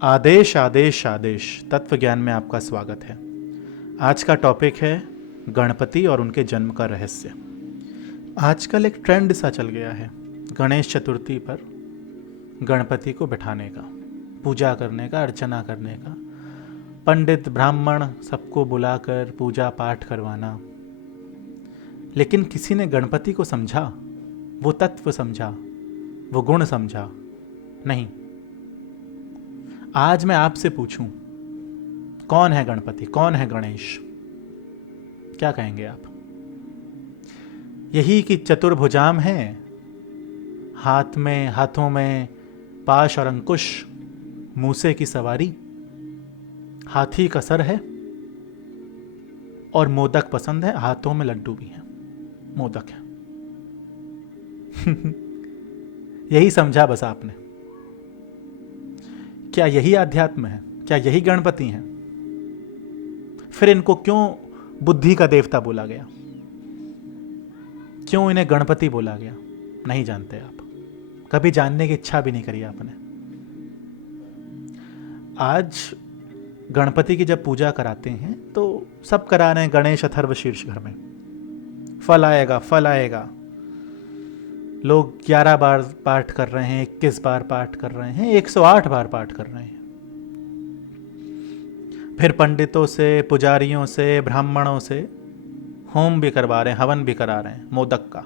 आदेश आदेश आदेश तत्व ज्ञान में आपका स्वागत है। आज का टॉपिक है गणपति और उनके जन्म का रहस्य। आजकल एक ट्रेंड सा चल गया है गणेश चतुर्थी पर गणपति को बिठाने का, पूजा करने का, अर्चना करने का, पंडित ब्राह्मण सबको बुलाकर पूजा पाठ करवाना। लेकिन किसी ने गणपति को समझा, वो तत्व समझा, वो गुण समझा? नहीं। आज मैं आपसे पूछूं, कौन है गणपति, कौन है गणेश? क्या कहेंगे आप? यही कि चतुर्भुजाम है, हाथों में पाश और अंकुश, मूसे की सवारी, हाथी का सर है और मोदक पसंद है, हाथों में लड्डू भी हैं, मोदक है। यही समझा बस आपने? क्या यही आध्यात्म है? क्या यही गणपति हैं? फिर इनको क्यों बुद्धि का देवता बोला गया? क्यों इन्हें गणपति बोला गया? नहीं जानते आप, कभी जानने की इच्छा भी नहीं करी आपने। आज गणपति की जब पूजा कराते हैं तो सब करा रहे हैं गणेश अथर्व शीर्ष घर में, फल आएगा फल आएगा। लोग 11 बार पाठ कर रहे हैं, 21 बार पाठ कर रहे हैं, 108 बार पाठ कर रहे हैं। फिर पंडितों से, पुजारियों से, ब्राह्मणों से होम भी करवा रहे हैं, हवन भी करा रहे हैं, मोदक का,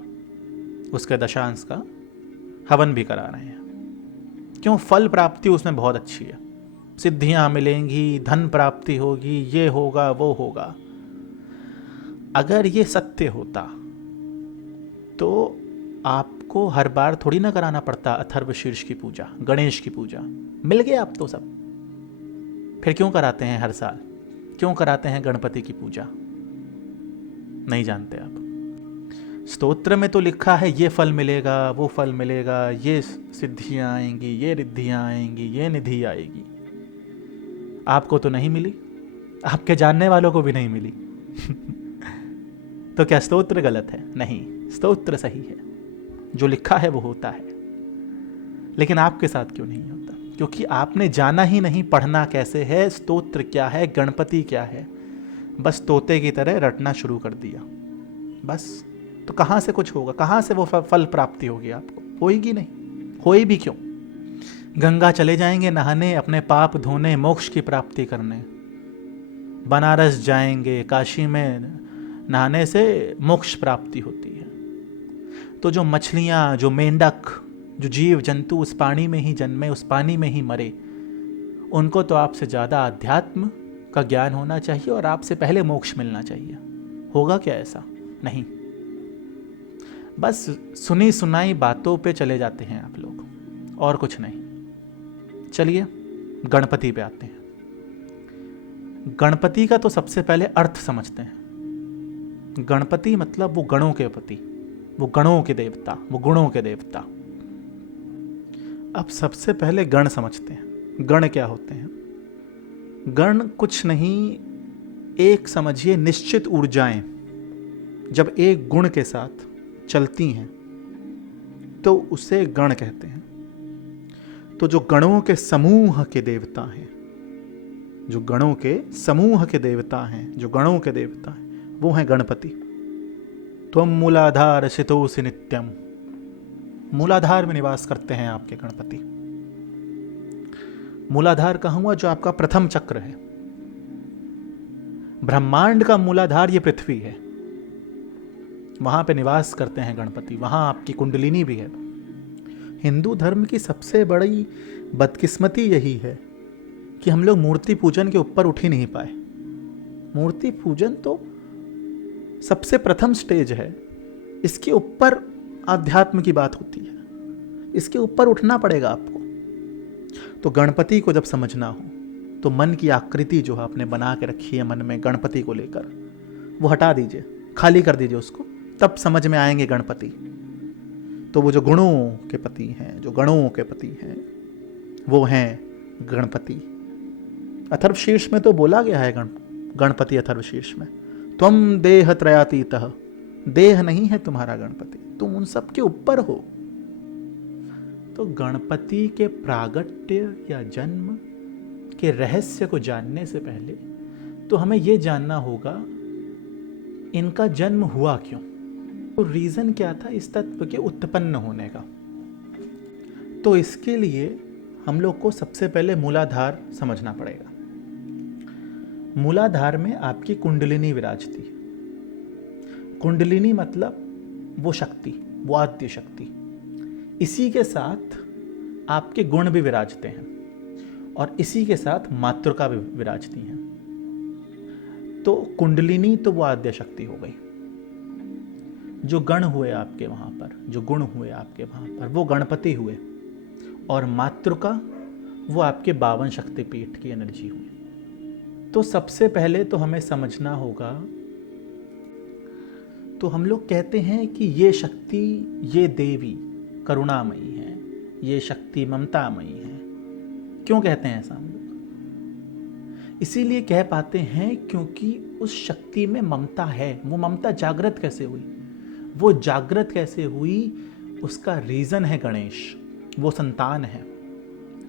उसके दशांश का हवन भी करा रहे हैं। क्यों? फल प्राप्ति उसमें बहुत अच्छी है, सिद्धियां मिलेंगी, धन प्राप्ति होगी, ये होगा वो होगा। अगर ये सत्य होता तो आपको हर बार थोड़ी ना कराना पड़ता अथर्व शीर्ष की पूजा, गणेश की पूजा। मिल गए आप तो सब, फिर क्यों कराते हैं हर साल? क्यों कराते हैं गणपति की पूजा? नहीं जानते आप। स्तोत्र में तो लिखा है ये फल मिलेगा, वो फल मिलेगा, ये सिद्धियां आएंगी, ये रिद्धियां आएंगी, ये निधि आएगी। आपको तो नहीं मिली, आपके जानने वालों को भी नहीं मिली। तो क्या स्तोत्र गलत है? नहीं, स्तोत्र सही है, जो लिखा है वो होता है। लेकिन आपके साथ क्यों नहीं होता? क्योंकि आपने जाना ही नहीं पढ़ना कैसे है, स्तोत्र क्या है, गणपति क्या है। बस तोते की तरह रटना शुरू कर दिया बस। तो कहाँ से कुछ होगा? कहाँ से वो फल प्राप्ति होगी आपको? होएगी नहीं। होए भी क्यों? गंगा चले जाएंगे नहाने, अपने पाप धोने, मोक्ष की प्राप्ति करने। बनारस जाएंगे, काशी में नहाने से मोक्ष प्राप्ति होती है। तो जो मछलियाँ, जो मेंढक, जो जीव जंतु उस पानी में ही जन्मे, उस पानी में ही मरे, उनको तो आपसे ज़्यादा आध्यात्म का ज्ञान होना चाहिए और आपसे पहले मोक्ष मिलना चाहिए। होगा क्या ऐसा? नहीं। बस सुनी सुनाई बातों पे चले जाते हैं आप लोग, और कुछ नहीं। चलिए गणपति पे आते हैं। गणपति का तो सबसे पहले अर्थ समझते हैं। गणपति मतलब वो गणों के पति, वो गणों के देवता, वो गुणों के देवता। अब सबसे पहले गण समझते हैं। गण क्या होते हैं? गण कुछ नहीं, एक समझिए निश्चित ऊर्जाएं जब एक गुण के साथ चलती हैं तो उसे गण कहते हैं। तो जो गणों के समूह के देवता हैं, जो गणों के समूह के देवता हैं, जो गणों के देवता हैं, वो हैं गणपति। त्वं मूलाधार शितोसि नित्यम, मूलाधार में निवास करते हैं आपके गणपति। मूलाधार कहाँ हुआ? जो आपका प्रथम चक्र है। ब्रह्मांड का मूलाधार ये पृथ्वी है, वहां पे निवास करते हैं गणपति, वहां आपकी कुंडलिनी भी है। हिंदू धर्म की सबसे बड़ी बदकिस्मती यही है कि हम लोग मूर्ति पूजन के ऊपर उठ ही नहीं पाए। मूर्ति पूजन तो सबसे प्रथम स्टेज है, इसके ऊपर आध्यात्म की बात होती है, इसके ऊपर उठना पड़ेगा आपको। तो गणपति को जब समझना हो तो मन की आकृति जो आपने बना के रखी है मन में गणपति को लेकर, वो हटा दीजिए, खाली कर दीजिए उसको, तब समझ में आएंगे गणपति। तो वो जो गुणों के पति हैं, जो गणों के पति हैं, वो हैं गणपति। अथर्वशीर्ष में तो बोला गया है गणपति अथर्वशीर्ष में, त्वं देह त्रयातीतः, देह नहीं है तुम्हारा गणपति, तुम उन सब के ऊपर हो। तो गणपति के प्रागट्य या जन्म कि रहस्य को जानने से पहले तो हमें ये जानना होगा इनका जन्म हुआ क्यों, तो रीज़न क्या था इस तत्व के उत्पन्न होने का। तो इसके लिए हम लोग को सबसे पहले मूलाधार समझना पड़ेगा। मूलाधार में आपकी कुंडलिनी विराजती है। कुंडलिनी मतलब वो शक्ति, वो आद्य शक्ति। इसी के साथ आपके गुण भी विराजते हैं और इसी के साथ मातृका भी विराजती हैं। तो कुंडलिनी तो वो आद्य शक्ति हो गई। जो गण हुए आपके वहाँ पर, जो गुण हुए आपके वहाँ पर, वो गणपति हुए, और मातृका वो आपके 52 शक्तिपीठ की एनर्जी हुई। तो सबसे पहले तो हमें समझना होगा, तो हम लोग कहते हैं कि ये शक्ति, ये देवी करुणामयी है, ये शक्ति ममतामयी है। क्यों कहते हैं ऐसा हम लोग? इसीलिए कह पाते हैं क्योंकि उस शक्ति में ममता है। वो ममता जागृत कैसे हुई? वो जागृत कैसे हुई? उसका रीज़न है गणेश। वो संतान है।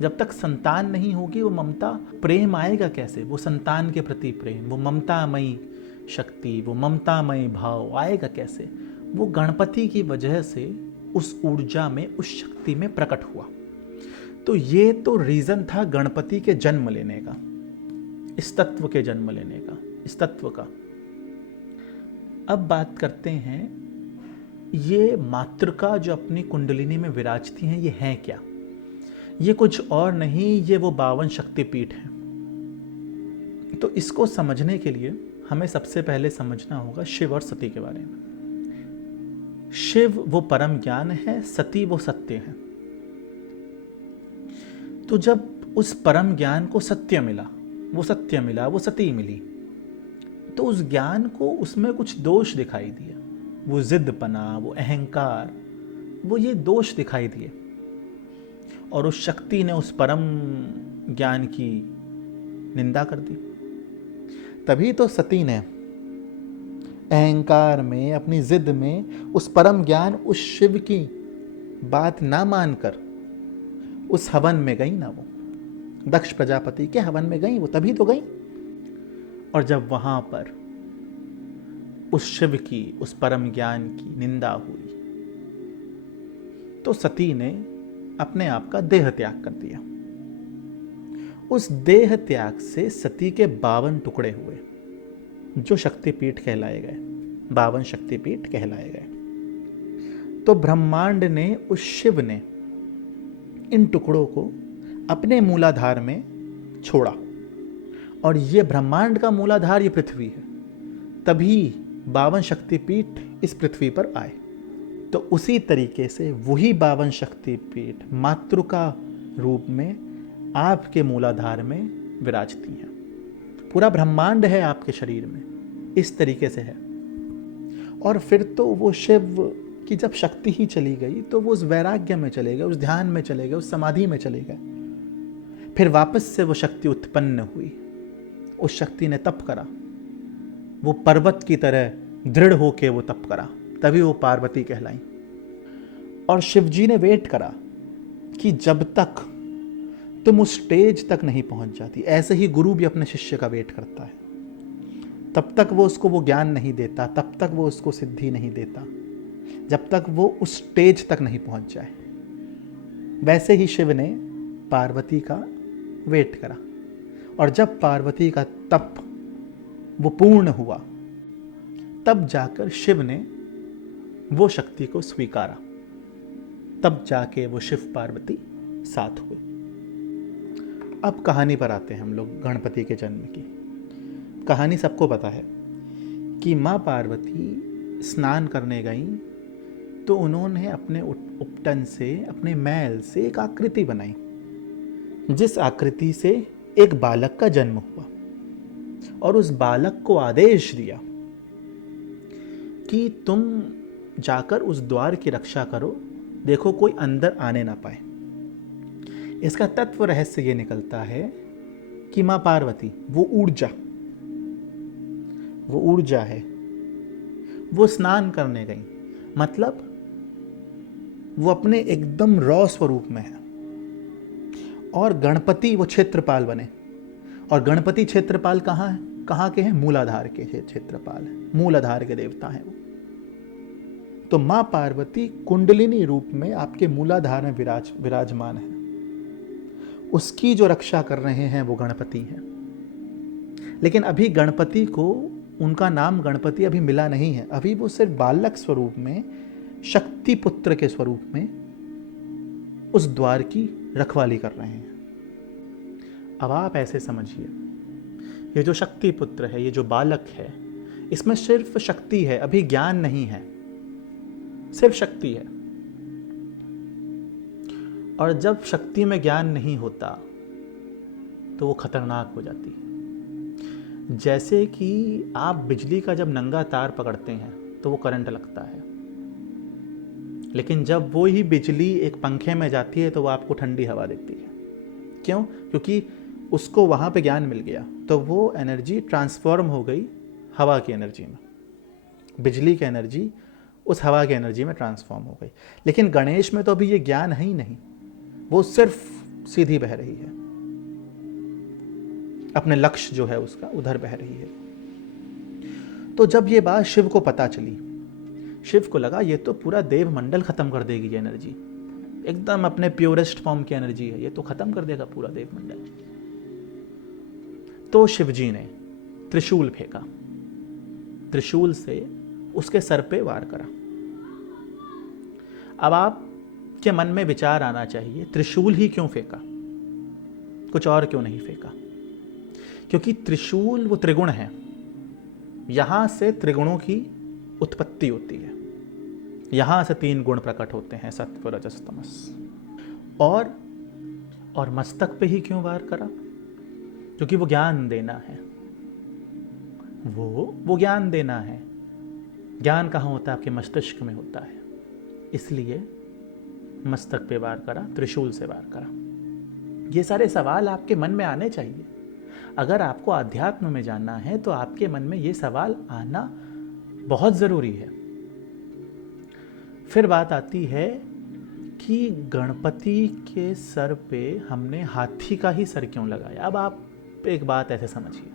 जब तक संतान नहीं होगी वो ममता, प्रेम आएगा कैसे? वो संतान के प्रति प्रेम, वो ममतामयी शक्ति, वो ममतामयी भाव आएगा कैसे? वो गणपति की वजह से उस ऊर्जा में, उस शक्ति में प्रकट हुआ। तो ये तो रीज़न था गणपति के जन्म लेने का, इस तत्व के जन्म लेने का, इस तत्व का। अब बात करते हैं, ये मातृका जो अपनी कुंडलिनी में विराजती हैं, ये हैं क्या? ये कुछ और नहीं, ये वो 52 शक्तिपीठ हैं। तो इसको समझने के लिए हमें सबसे पहले समझना होगा शिव और सती के बारे में। शिव वो परम ज्ञान है, सती वो सत्य है। तो जब उस परम ज्ञान को सत्य मिला, वो सत्य मिला, वो सती मिली, तो उस ज्ञान को, उसमें कुछ दोष दिखाई दिया। वो जिद्दपना, वो अहंकार, वो ये दोष दिखाई दिए, और उस शक्ति ने उस परम ज्ञान की निंदा कर दी। तभी तो सती ने अहंकार में, अपनी जिद में, उस परम ज्ञान, उस शिव की बात ना मानकर उस हवन में गई ना, वो दक्ष प्रजापति के हवन में गई, वो तभी तो गई। और जब वहां पर उस शिव की, उस परम ज्ञान की निंदा हुई, तो सती ने अपने आप का देह त्याग कर दिया। उस देह त्याग से सती के 52 टुकड़े हुए, जो शक्तिपीठ कहलाए गए, 52 शक्तिपीठ कहलाए गए। तो ब्रह्मांड ने, उस शिव ने इन टुकड़ों को अपने मूलाधार में छोड़ा, और ये ब्रह्मांड का मूलाधार ये पृथ्वी है। तभी 52 शक्तिपीठ इस पृथ्वी पर आए। तो उसी तरीके से वही 52 शक्तिपीठ मातृका रूप में आपके मूलाधार में विराजती हैं। पूरा ब्रह्मांड है आपके शरीर में, इस तरीके से है। और फिर तो वो शिव की जब शक्ति ही चली गई, तो वो उस वैराग्य में चले गए, उस ध्यान में चले गए, उस समाधि में चले गए। फिर वापस से वो शक्ति उत्पन्न हुई। उस शक्ति ने तप करा, वो पर्वत की तरह दृढ़ होके वो तप करा, तभी वो पार्वती कहलाई। और शिवजी ने वेट करा कि जब तक तुम उस स्टेज तक नहीं पहुंच जाती, ऐसे ही गुरु भी अपने शिष्य का वेट करता है, तब तक वो उसको वो ज्ञान नहीं देता, तब तक वो उसको सिद्धि नहीं देता, जब तक वो उस स्टेज तक नहीं पहुंच जाए। वैसे ही शिव ने पार्वती का वेट करा, और जब पार्वती का तप वो पूर्ण हुआ, तब जाकर शिव ने वो शक्ति को स्वीकारा, तब जाके वो शिव पार्वती साथ हुए। अब कहानी पर आते हैं हम लोग, गणपति के जन्म की कहानी सबको पता है कि माँ पार्वती स्नान करने गई, तो उन्होंने अपने उपटन से, अपने मैल से एक आकृति बनाई, जिस आकृति से एक बालक का जन्म हुआ, और उस बालक को आदेश दिया कि तुम जाकर उस द्वार की रक्षा करो, देखो कोई अंदर आने ना पाए। इसका तत्व रहस्य ये निकलता है कि माँ पार्वती वो ऊर्जा है, वो स्नान करने गई, मतलब वो अपने एकदम रॉ स्वरूप में है, और गणपति वो क्षेत्रपाल बने, और गणपति क्षेत्रपाल कहाँ है, कहाँ के हैं, मूलाधार के क्षेत्रपाल है, मूलाधार के देवता हैं वो। तो माँ पार्वती कुंडलिनी रूप में आपके मूलाधार में विराजमान है। उसकी जो रक्षा कर रहे हैं वो गणपति हैं। लेकिन अभी गणपति को, उनका नाम गणपति अभी मिला नहीं है, अभी वो सिर्फ बालक स्वरूप में, शक्ति पुत्र के स्वरूप में उस द्वार की रखवाली कर रहे हैं। अब आप ऐसे समझिए, ये जो शक्ति पुत्र है, ये जो बालक है, इसमें सिर्फ शक्ति है, अभी ज्ञान नहीं है, सिर्फ शक्ति है। और जब शक्ति में ज्ञान नहीं होता तो वो खतरनाक हो जाती है। जैसे कि आप बिजली का जब नंगा तार पकड़ते हैं तो वो करंट लगता है, लेकिन जब वो ही बिजली एक पंखे में जाती है तो वो आपको ठंडी हवा देती है। क्यों? क्योंकि उसको वहाँ पे ज्ञान मिल गया, तो वो एनर्जी ट्रांसफॉर्म हो गई हवा की एनर्जी में, बिजली की एनर्जी उस हवा की एनर्जी में ट्रांसफॉर्म हो गई। लेकिन गणेश में तो अभी ये ज्ञान है ही नहीं, वो सिर्फ सीधी बह रही है, अपने लक्ष्य जो है उसका उधर बह रही है। तो जब ये बात शिव को पता चली, शिव को लगा ये तो पूरा देव मंडल खत्म कर देगी, ये एनर्जी एकदम अपने प्योरेस्ट फॉर्म की एनर्जी है, ये तो खत्म कर देगा पूरा देव मंडल। तो शिवजी ने त्रिशूल फेंका, त्रिशूल से उसके सर पे वार करा। अब आपके मन में विचार आना चाहिए, त्रिशूल ही क्यों फेंका, कुछ और क्यों नहीं फेंका? क्योंकि त्रिशूल वो त्रिगुण है, यहां से त्रिगुणों की उत्पत्ति होती है, यहां से 3 गुण प्रकट होते हैं, सत्व रजस तमस। और मस्तक पे ही क्यों वार करा? क्योंकि वो ज्ञान देना है, वो ज्ञान देना है। ज्ञान कहाँ होता है? आपके मस्तिष्क में होता है, इसलिए मस्तक पे वार करा, त्रिशूल से वार करा। ये सारे सवाल आपके मन में आने चाहिए। अगर आपको अध्यात्म में जानना है तो आपके मन में ये सवाल आना बहुत ज़रूरी है। फिर बात आती है कि गणपति के सर पे हमने हाथी का ही सर क्यों लगाया। अब आप एक बात ऐसे समझिए,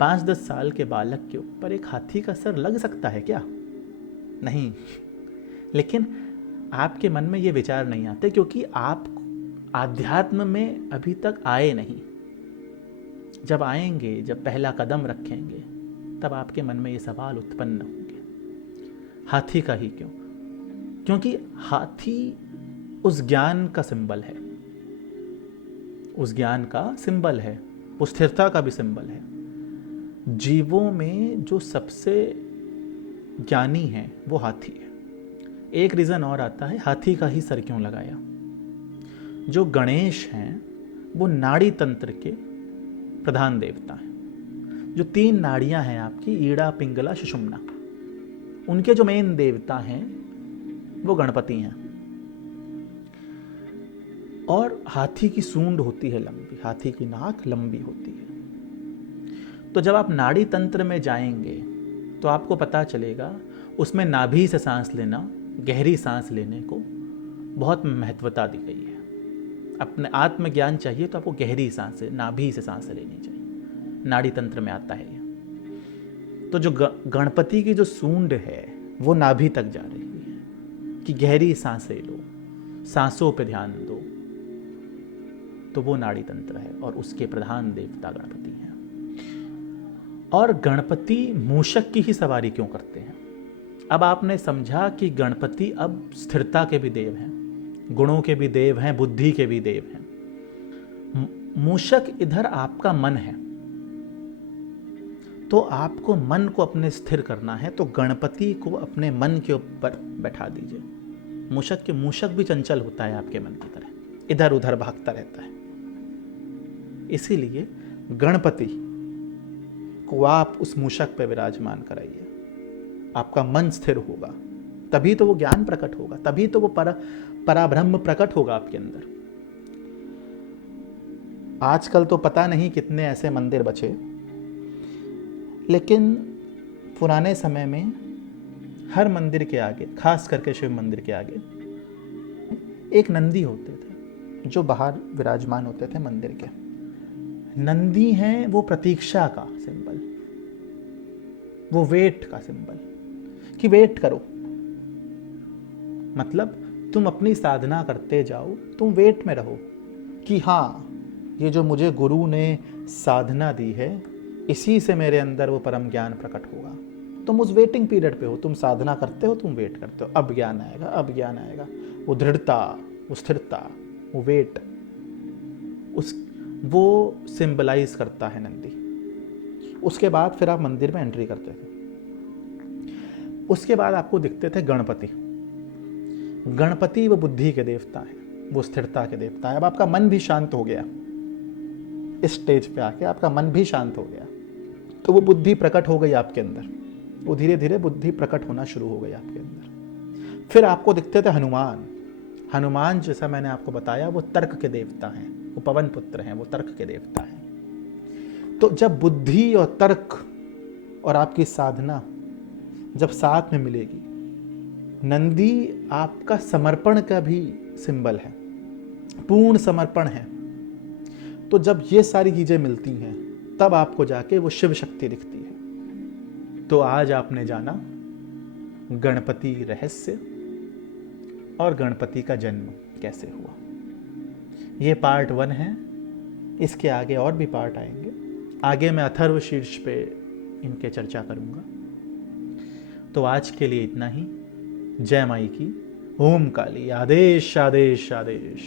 5-10 साल के बालक के ऊपर एक हाथी का सर लग सकता है क्या? नहीं। लेकिन आपके मन में ये विचार नहीं आते क्योंकि आप आध्यात्म में अभी तक आए नहीं। जब आएंगे, जब पहला कदम रखेंगे, तब आपके मन में ये सवाल उत्पन्न होंगे, हाथी का ही क्यों? क्योंकि हाथी उस ज्ञान का सिंबल है, उस ज्ञान का सिंबल है, उस स्थिरता का भी सिंबल है। जीवों में जो सबसे ज्ञानी है वो हाथी है। एक रीज़न और आता है, हाथी का ही सर क्यों लगाया? जो गणेश हैं वो नाड़ी तंत्र के प्रधान देवता हैं। जो 3 नाड़ियां हैं आपकी, ईड़ा, पिंगला, सुषुम्ना, उनके जो मेन देवता हैं वो गणपति हैं। और हाथी की सूंड होती है लंबी, हाथी की नाक लंबी होती है। तो जब आप नाड़ी तंत्र में जाएंगे तो आपको पता चलेगा उसमें नाभि से सांस लेना, गहरी सांस लेने को बहुत महत्वता दी गई है। अपने आत्मज्ञान चाहिए तो आपको गहरी सांस, नाभि से सांस लेनी चाहिए, नाड़ी तंत्र में आता है ये। तो जो गणपति की जो सूंड है वो नाभि तक जा रही है कि गहरी सांसें लो, सांसों पे ध्यान दो, तो वो नाड़ी तंत्र है और उसके प्रधान देवता गणपति हैं। और गणपति मूषक की ही सवारी क्यों करते हैं? अब आपने समझा कि गणपति अब स्थिरता के भी देव हैं, गुणों के भी देव हैं, बुद्धि के भी देव हैं। मूषक इधर आपका मन है, तो आपको मन को अपने स्थिर करना है, तो गणपति को अपने मन के ऊपर बैठा दीजिए। मूषक भी चंचल होता है आपके मन की तरह, इधर उधर भागता रहता है। इसीलिए गणपति को आप उस मूषक पर विराजमान कराइए, आपका मन स्थिर होगा, तभी तो वो ज्ञान प्रकट होगा, तभी तो वो पराब्रह्म प्रकट होगा आपके अंदर। आजकल तो पता नहीं कितने ऐसे मंदिर बचे, लेकिन पुराने समय में हर मंदिर के आगे, खास करके शिव मंदिर के आगे, एक नंदी होते थे जो बाहर विराजमान होते थे मंदिर के। नंदी हैं वो प्रतीक्षा का सिंबल, वो वेट का सिंबल, कि वेट करो। मतलब तुम अपनी साधना करते जाओ, तुम वेट में रहो कि हाँ, ये जो मुझे गुरु ने साधना दी है, इसी से मेरे अंदर वो परम ज्ञान प्रकट होगा। तुम उस वेटिंग पीरियड पे हो, तुम साधना करते हो, तुम वेट करते हो, अब ज्ञान आएगा, अब ज्ञान आएगा। वो दृढ़ता, वो स्थिरता, वो वेट, उस वो सिंबलाइज करता है नंदी। उसके बाद फिर आप मंदिर में एंट्री करते थे। उसके बाद आपको दिखते थे गणपति। गणपति वो बुद्धि के देवता है, वो स्थिरता के देवता है। अब आपका मन भी शांत हो गया, इस स्टेज पे आके आपका मन भी शांत हो गया, तो वो बुद्धि प्रकट हो गई आपके अंदर। वो धीरे धीरे बुद्धि प्रकट होना शुरू हो गई आपके अंदर। फिर आपको दिखते थे हनुमान। हनुमान, जैसा मैंने आपको बताया, वो तर्क के देवता हैं, वो पवन पुत्र हैं, वो तर्क के देवता हैं। तो जब बुद्धि और तर्क और आपकी साधना जब साथ में मिलेगी, नंदी आपका समर्पण का भी सिंबल है, पूर्ण समर्पण है। तो जब ये सारी चीजें मिलती हैं, तब आपको जाके वो शिव शक्ति दिखती है। तो आज आपने जाना गणपति रहस्य और गणपति का जन्म कैसे हुआ। ये पार्ट 1 है, इसके आगे और भी पार्ट आएंगे। आगे मैं अथर्व शीर्ष पे इनके चर्चा करूंगा। तो आज के लिए इतना ही। जय माई की। ओम काली। आदेश आदेश आदेश।